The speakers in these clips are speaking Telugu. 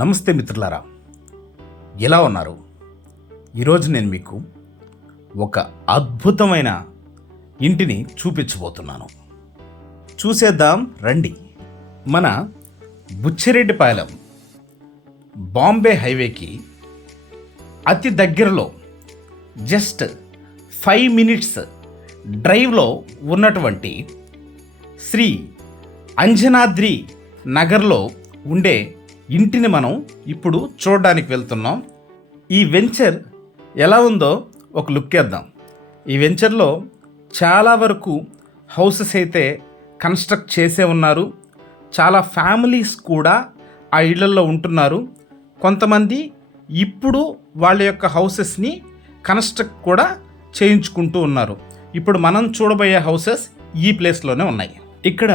నమస్తే మిత్రులారా, ఎలా ఉన్నారు? ఈరోజు నేను మీకు ఒక అద్భుతమైన ఇంటిని చూపించబోతున్నాను. చూసేద్దాం రండి. మన బుచ్చిరెడ్డిపాలెం బాంబే హైవేకి అతి దగ్గరలో జస్ట్ 5 minutes డ్రైవ్లో ఉన్నటువంటి శ్రీ అంజనాద్రి నగర్లో ఉండే ఇంటిని మనం ఇప్పుడు చూడడానికి వెళ్తున్నాం. ఈ వెంచర్ ఎలా ఉందో ఒక లుక్ వేద్దాం. ఈ వెంచర్లో చాలా వరకు హౌసెస్ అయితే కన్స్ట్రక్ట్ చేసే ఉన్నారు. చాలా ఫ్యామిలీస్ కూడా ఆ ఇళ్లలో ఉంటున్నారు. కొంతమంది ఇప్పుడు వాళ్ళ యొక్క హౌసెస్ని కన్స్ట్రక్ట్ కూడా చేయించుకుంటూ ఉన్నారు. ఇప్పుడు మనం చూడబోయే హౌసెస్ ఈ ప్లేస్లోనే ఉన్నాయి. ఇక్కడ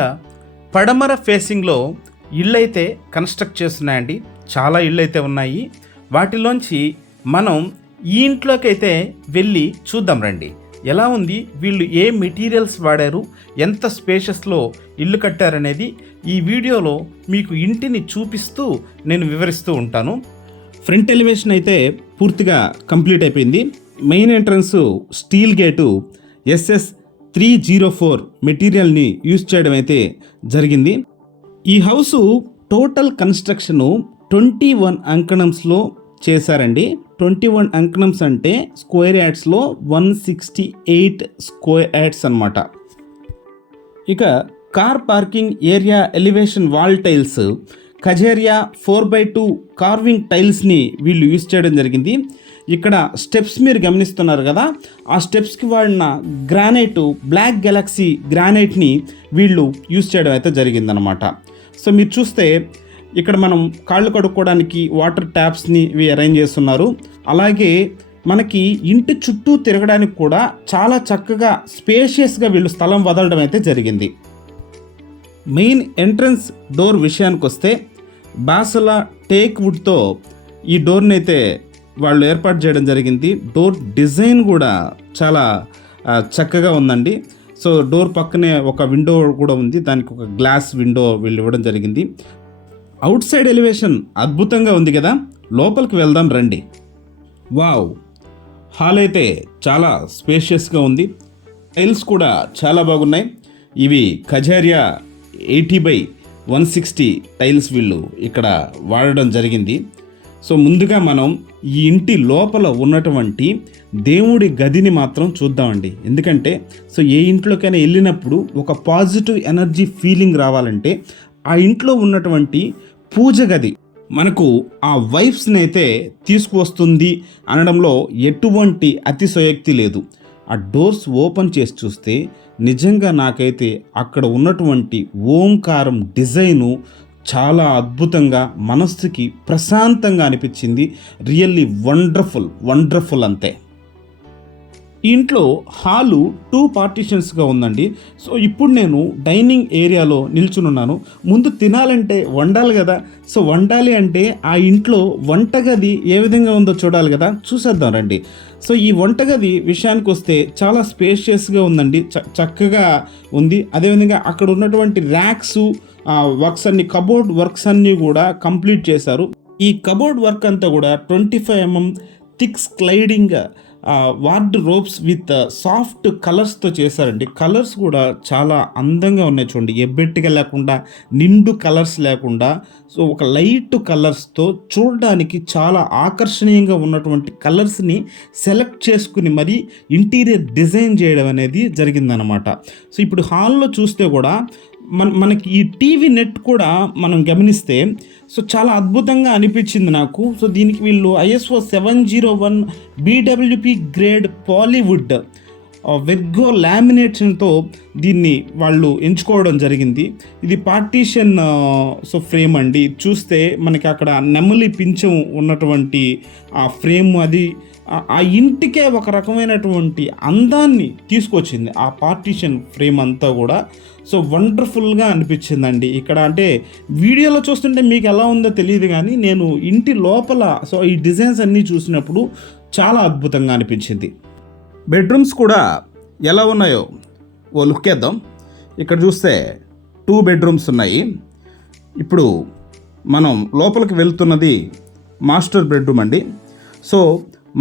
పడమర ఫేసింగ్లో ఇళ్ళు అయితే కన్స్ట్రక్ట్ చేస్తున్నాయండి. చాలా ఇళ్ళు అయితే ఉన్నాయి. వాటిలోంచి మనం ఈ ఇంట్లోకి అయితే వెళ్ళి చూద్దాం రండి. ఎలా ఉంది, వీళ్ళు ఏ మెటీరియల్స్ వాడారు, ఎంత స్పేషియస్లో ఇల్లు కట్టారనేది ఈ వీడియోలో మీకు ఇంటిని చూపిస్తూ నేను వివరిస్తూ ఉంటాను. ఫ్రంట్ ఎలివేషన్ అయితే పూర్తిగా కంప్లీట్ అయిపోయింది. Main entrance steel gate SS304 మెటీరియల్ని యూజ్ చేయడం అయితే జరిగింది. ఈ హౌసు టోటల్ కన్స్ట్రక్షను 21 అంకణంస్లో చేశారండి. 21 అంకణంస్ అంటే స్క్వేర్ యార్డ్స్లో 168 స్క్వేర్ యార్డ్స్ అన్నమాట. ఇక car parking area elevation wall tiles Kajaria 4x2 carving టైల్స్ని వీళ్ళు యూజ్ చేయడం జరిగింది. ఇక్కడ స్టెప్స్ మీరు గమనిస్తున్నారు కదా, ఆ స్టెప్స్కి వాడిన గ్రానైట్ బ్లాక్ గెలాక్సీ గ్రానైట్ని వీళ్ళు యూజ్ చేయడం అయితే జరిగిందనమాట. సో మీరు చూస్తే ఇక్కడ మనం కాళ్ళు కడుక్కోవడానికి వాటర్ ట్యాప్స్ని ఇవి అరేంజ్ చేస్తున్నారు. అలాగే మనకి ఇంటి చుట్టూ తిరగడానికి కూడా చాలా చక్కగా స్పేషియస్గా వీళ్ళు స్థలం వదలడం అయితే జరిగింది. మెయిన్ ఎంట్రన్స్ డోర్ విషయానికి వస్తే బాసలా టేక్ వుడ్తో ఈ డోర్ని అయితే వాళ్ళు ఏర్పాటు చేయడం జరిగింది. డోర్ డిజైన్ కూడా చాలా చక్కగా ఉందండి. సో డోర్ పక్కనే ఒక విండో కూడా ఉంది, దానికి ఒక గ్లాస్ విండో వీళ్ళు ఇవ్వడం జరిగింది. అవుట్ సైడ్ ఎలివేషన్ అద్భుతంగా ఉంది కదా, లోపలికి వెళ్దాం రండి. వావ్, హాల్ అయితే చాలా స్పేషియస్గా ఉంది. టైల్స్ కూడా చాలా బాగున్నాయి. ఇవి కజేరియా 80x160 టైల్స్ వీళ్ళు ఇక్కడ వాడడం జరిగింది. సో ముందుగా మనం ఈ ఇంటి లోపల ఉన్నటువంటి దేవుడి గదిని మాత్రం చూద్దామండి. ఎందుకంటే సో ఏ ఇంట్లోకైనా వెళ్ళినప్పుడు ఒక పాజిటివ్ ఎనర్జీ ఫీలింగ్ రావాలంటే ఆ ఇంట్లో ఉన్నటువంటి పూజ గది మనకు ఆ వైబ్స్ని అయితే తీసుకువస్తుంది అనడంలో ఎటువంటి అతిశయోక్తి లేదు. ఆ డోర్స్ ఓపెన్ చేసి చూస్తే నిజంగా నాకైతే అక్కడ ఉన్నటువంటి ఓంకారం డిజైను చాలా అద్భుతంగా మనస్సుకి ప్రశాంతంగా అనిపించింది. రియల్లీ వండర్ఫుల్ అంతే. ఈ ఇంట్లో హాలు 2 పార్టీషన్స్గా ఉందండి. సో ఇప్పుడు నేను డైనింగ్ ఏరియాలో నిల్చునున్నాను. ముందు తినాలంటే వండాలి కదా. సో వండాలి అంటే ఆ ఇంట్లో వంటగది ఏ విధంగా ఉందో చూడాలి కదా, చూసేద్దాం రండి. సో ఈ వంటగది విషయానికి వస్తే చాలా స్పేషియస్గా ఉందండి, చక్కగా ఉంది. అదేవిధంగా అక్కడ ఉన్నటువంటి ర్యాక్స్ వర్క్స్ అన్ని, కబోర్డ్ వర్క్స్ అన్నీ కూడా కంప్లీట్ చేశారు. ఈ కబోర్డ్ వర్క్ అంతా కూడా 25 mm thick sliding wardrobes with soft కలర్స్తో చేశారండి. కలర్స్ కూడా చాలా అందంగా ఉన్నాయి చూడండి. ఎబ్బెట్టుగా లేకుండా, నిండు కలర్స్ లేకుండా, సో ఒక లైట్ కలర్స్తో చూడడానికి చాలా ఆకర్షణీయంగా ఉన్నటువంటి కలర్స్ని సెలెక్ట్ చేసుకుని మరీ ఇంటీరియర్ డిజైన్ చేయడం అనేది జరిగిందనమాట. సో ఇప్పుడు హాల్లో చూస్తే కూడా మనకి ఈ టీవీ నెట్ కూడా మనం గమనిస్తే సో చాలా అద్భుతంగా అనిపించింది నాకు. సో దీనికి వీళ్ళు ISO 701 BWP గ్రేడ్ పాలీవుడ్ వెర్గో లామినేషన్తో దీన్ని వాళ్ళు ఎంచుకోవడం జరిగింది. ఇది పార్టీషన్ సో ఫ్రేమ్ అండి. చూస్తే మనకి అక్కడ నెమలి పింఛం ఉన్నటువంటి ఆ ఫ్రేమ్, అది ఆ ఇంటికే ఒక రకమైనటువంటి అందాన్ని తీసుకొచ్చింది ఆ పార్టీషన్ ఫ్రేమ్ అంతా కూడా. సో వండర్ఫుల్గా అనిపించిందండి. ఇక్కడ అంటే వీడియోలో చూస్తుంటే మీకు ఎలా ఉందో తెలియదు, కానీ నేను ఇంటి లోపల సో ఈ డిజైన్స్ అన్నీ చూసినప్పుడు చాలా అద్భుతంగా అనిపించింది. బెడ్రూమ్స్ కూడా ఎలా ఉన్నాయో ఓ లుక్ వేద్దాం. ఇక్కడ చూస్తే 2 బెడ్రూమ్స్ ఉన్నాయి. ఇప్పుడు మనం లోపలికి వెళ్తున్నది మాస్టర్ బెడ్రూమ్ అండి. సో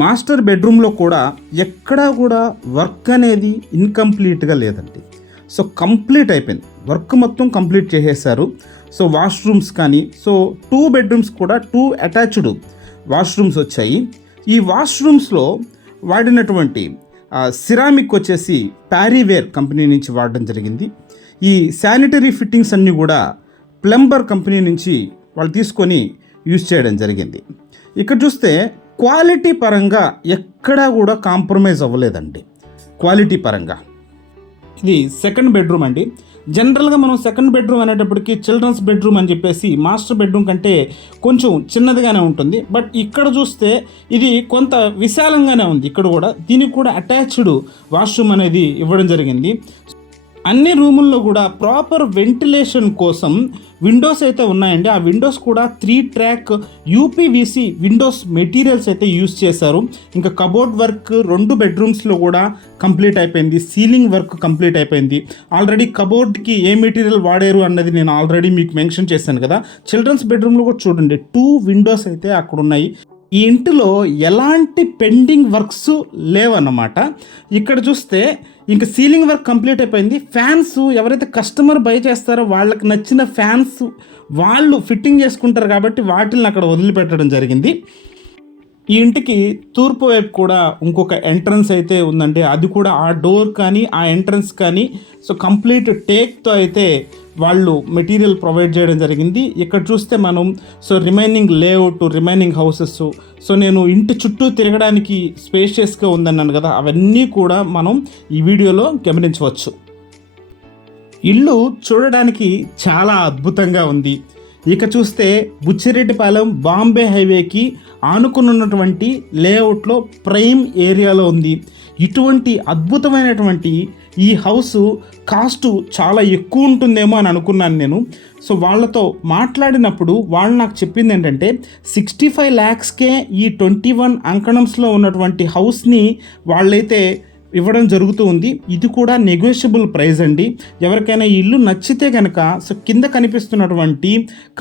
మాస్టర్ బెడ్రూమ్లో కూడా ఎక్కడా కూడా వర్క్ అనేది ఇన్కంప్లీట్గా లేదండి. సో కంప్లీట్ అయిపోయింది, వర్క్ మొత్తం కంప్లీట్ చేసేసారు. సో వాష్రూమ్స్ కానీ, సో 2 బెడ్రూమ్స్ కూడా 2 అటాచ్డ్ వాష్రూమ్స్ వచ్చాయి. ఈ వాష్రూమ్స్లో వాడినటువంటి సిరామిక్ వచ్చేసి ప్యారీవేర్ కంపెనీ నుంచి వాడడం జరిగింది. ఈ శానిటరీ ఫిట్టింగ్స్ అన్నీ కూడా ప్లంబర్ కంపెనీ నుంచి వాళ్ళు తీసుకొని యూజ్ చేయడం జరిగింది. ఇక్కడ చూస్తే క్వాలిటీ పరంగా ఎక్కడా కూడా కాంప్రమైజ్ అవ్వలేదండి. క్వాలిటీ పరంగా ఇది సెకండ్ బెడ్రూమ్ అండి. జనరల్గా మనం సెకండ్ బెడ్రూమ్ అనేటప్పటికి చిల్డ్రన్స్ బెడ్రూమ్ అని చెప్పేసి మాస్టర్ బెడ్రూమ్ కంటే కొంచెం చిన్నదిగానే ఉంటుంది. బట్ ఇక్కడ చూస్తే ఇది కొంత విశాలంగానే ఉంది. ఇక్కడ కూడా దీనికి కూడా అటాచ్డ్ వాష్రూమ్ అనేది ఇవ్వడం జరిగింది. అన్ని రూముల్లో కూడా ప్రాపర్ వెంటిలేషన్ కోసం విండోస్ అయితే ఉన్నాయండి. ఆ విండోస్ కూడా 3 ట్రాక్ యూపీవీసీ విండోస్ మెటీరియల్స్ అయితే యూజ్ చేశారు. ఇంకా కబోర్డ్ వర్క్ 2 బెడ్రూమ్స్లో కూడా కంప్లీట్ అయిపోయింది. సీలింగ్ వర్క్ కంప్లీట్ అయిపోయింది. ఆల్రెడీ కబోర్డ్కి ఏ మెటీరియల్ వాడారు అన్నది నేను ఆల్రెడీ మీకు మెన్షన్ చేశాను కదా. చిల్డ్రన్స్ బెడ్రూమ్లో కూడా చూడండి 2 విండోస్ అయితే అక్కడ ఉన్నాయి. ఈ ఇంటిలో ఎలాంటి పెండింగ్ వర్క్స్ లేవన్నమాట. ఇక్కడ చూస్తే ఇంకా సీలింగ్ వర్క్ కంప్లీట్ అయిపోయింది. ఫ్యాన్స్ ఎవరైతే కస్టమర్ బై చేస్తారో వాళ్ళకి నచ్చిన ఫ్యాన్స్ వాళ్ళు ఫిట్టింగ్ చేసుకుంటారు కాబట్టి వాటిని అక్కడ వదిలిపెట్టడం జరిగింది. ఈ ఇంటికి తూర్పు వైపు కూడా ఇంకొక ఎంట్రన్స్ అయితే ఉందండి. అది కూడా ఆ డోర్ కానీ ఆ ఎంట్రన్స్ కానీ సో కంప్లీట్ టేక్తో అయితే వాళ్ళు మెటీరియల్ ప్రొవైడ్ చేయడం జరిగింది. ఇక్కడ చూస్తే మనం so remaining layout, remaining houses, so నేను ఇంటి చుట్టూ తిరగడానికి స్పేషియస్గా ఉందన్నాను కదా, అవన్నీ కూడా మనం ఈ వీడియోలో గమనించవచ్చు. ఇల్లు చూడడానికి చాలా అద్భుతంగా ఉంది. ఇక చూస్తే బుచ్చిరెడ్డిపాలెం బాంబే హైవేకి ఆనుకున్నటువంటి లేఅవుట్లో ప్రైమ్ ఏరియాలో ఉంది. ఇటువంటి అద్భుతమైనటువంటి ఈ హౌస్ కాస్ట్ చాలా ఎక్కువ ఉంటుందేమో అని అనుకున్నాను నేను. సో వాళ్ళతో మాట్లాడినప్పుడు వాళ్ళు నాకు చెప్పింది ఏంటంటే 65 lakhsకే ఈ 21 అంకణంస్లో ఉన్నటువంటి హౌస్ని వాళ్ళైతే ఇవ్వడం జరుగుతూ ఉంది. ఇది కూడా నెగోషియబుల్ ప్రైస్ అండి. ఎవరికైనా ఈ ఇల్లు నచ్చితే కనుక సో కింద కనిపిస్తున్నటువంటి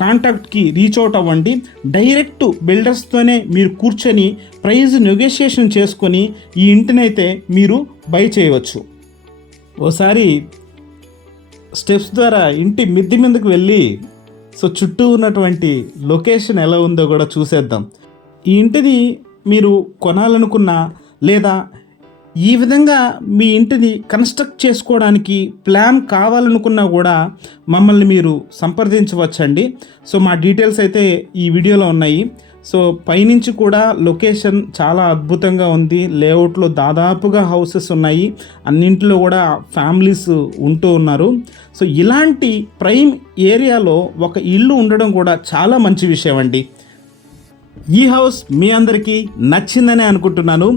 కాంటాక్ట్కి రీచ్ అవుట్ అవ్వండి. డైరెక్ట్ బిల్డర్స్తోనే మీరు కూర్చొని ప్రైస్ నెగోషియేషన్ చేసుకొని ఈ ఇంటినైతే మీరు బై చేయవచ్చు. ఓసారి స్టెప్స్ ద్వారా ఇంటి మిద్ది మీదకి వెళ్ళి సో చుట్టూ ఉన్నటువంటి లొకేషన్ ఎలా ఉందో కూడా చూసేద్దాం. ఈ ఇంటిని మీరు కొనాలనుకున్నా లేదా ఈ విధంగా మీ ఇంటిని కన్స్ట్రక్ట్ చేసుకోవడానికి ప్లాన్ కావాలనుకున్నా కూడా మమ్మల్ని మీరు సంప్రదించవచ్చండి. సో మా డీటెయిల్స్ అయితే ఈ వీడియోలో ఉన్నాయి. సో పైనుంచి కూడా లొకేషన్ చాలా అద్భుతంగా ఉంది. లేఅవుట్లో దాదాపుగా హౌసెస్ ఉన్నాయి. అన్నింటిలో కూడా ఫ్యామిలీస్ ఉంటూ ఉన్నారు. సో ఇలాంటి ప్రైమ్ ఏరియాలో ఒక ఇల్లు ఉండడం కూడా చాలా మంచి విషయం అండి. ఈ హౌస్ మీ అందరికీ నచ్చిందని అనుకుంటున్నాను.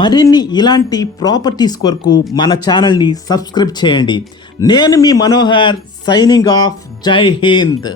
మరిన్ని ఇలాంటి ప్రాపర్టీస్ కొరకు మన ఛానల్ని సబ్స్క్రైబ్ చేయండి. నేను మీ మనోహర్, సైనింగ్ ఆఫ్. జై హింద్.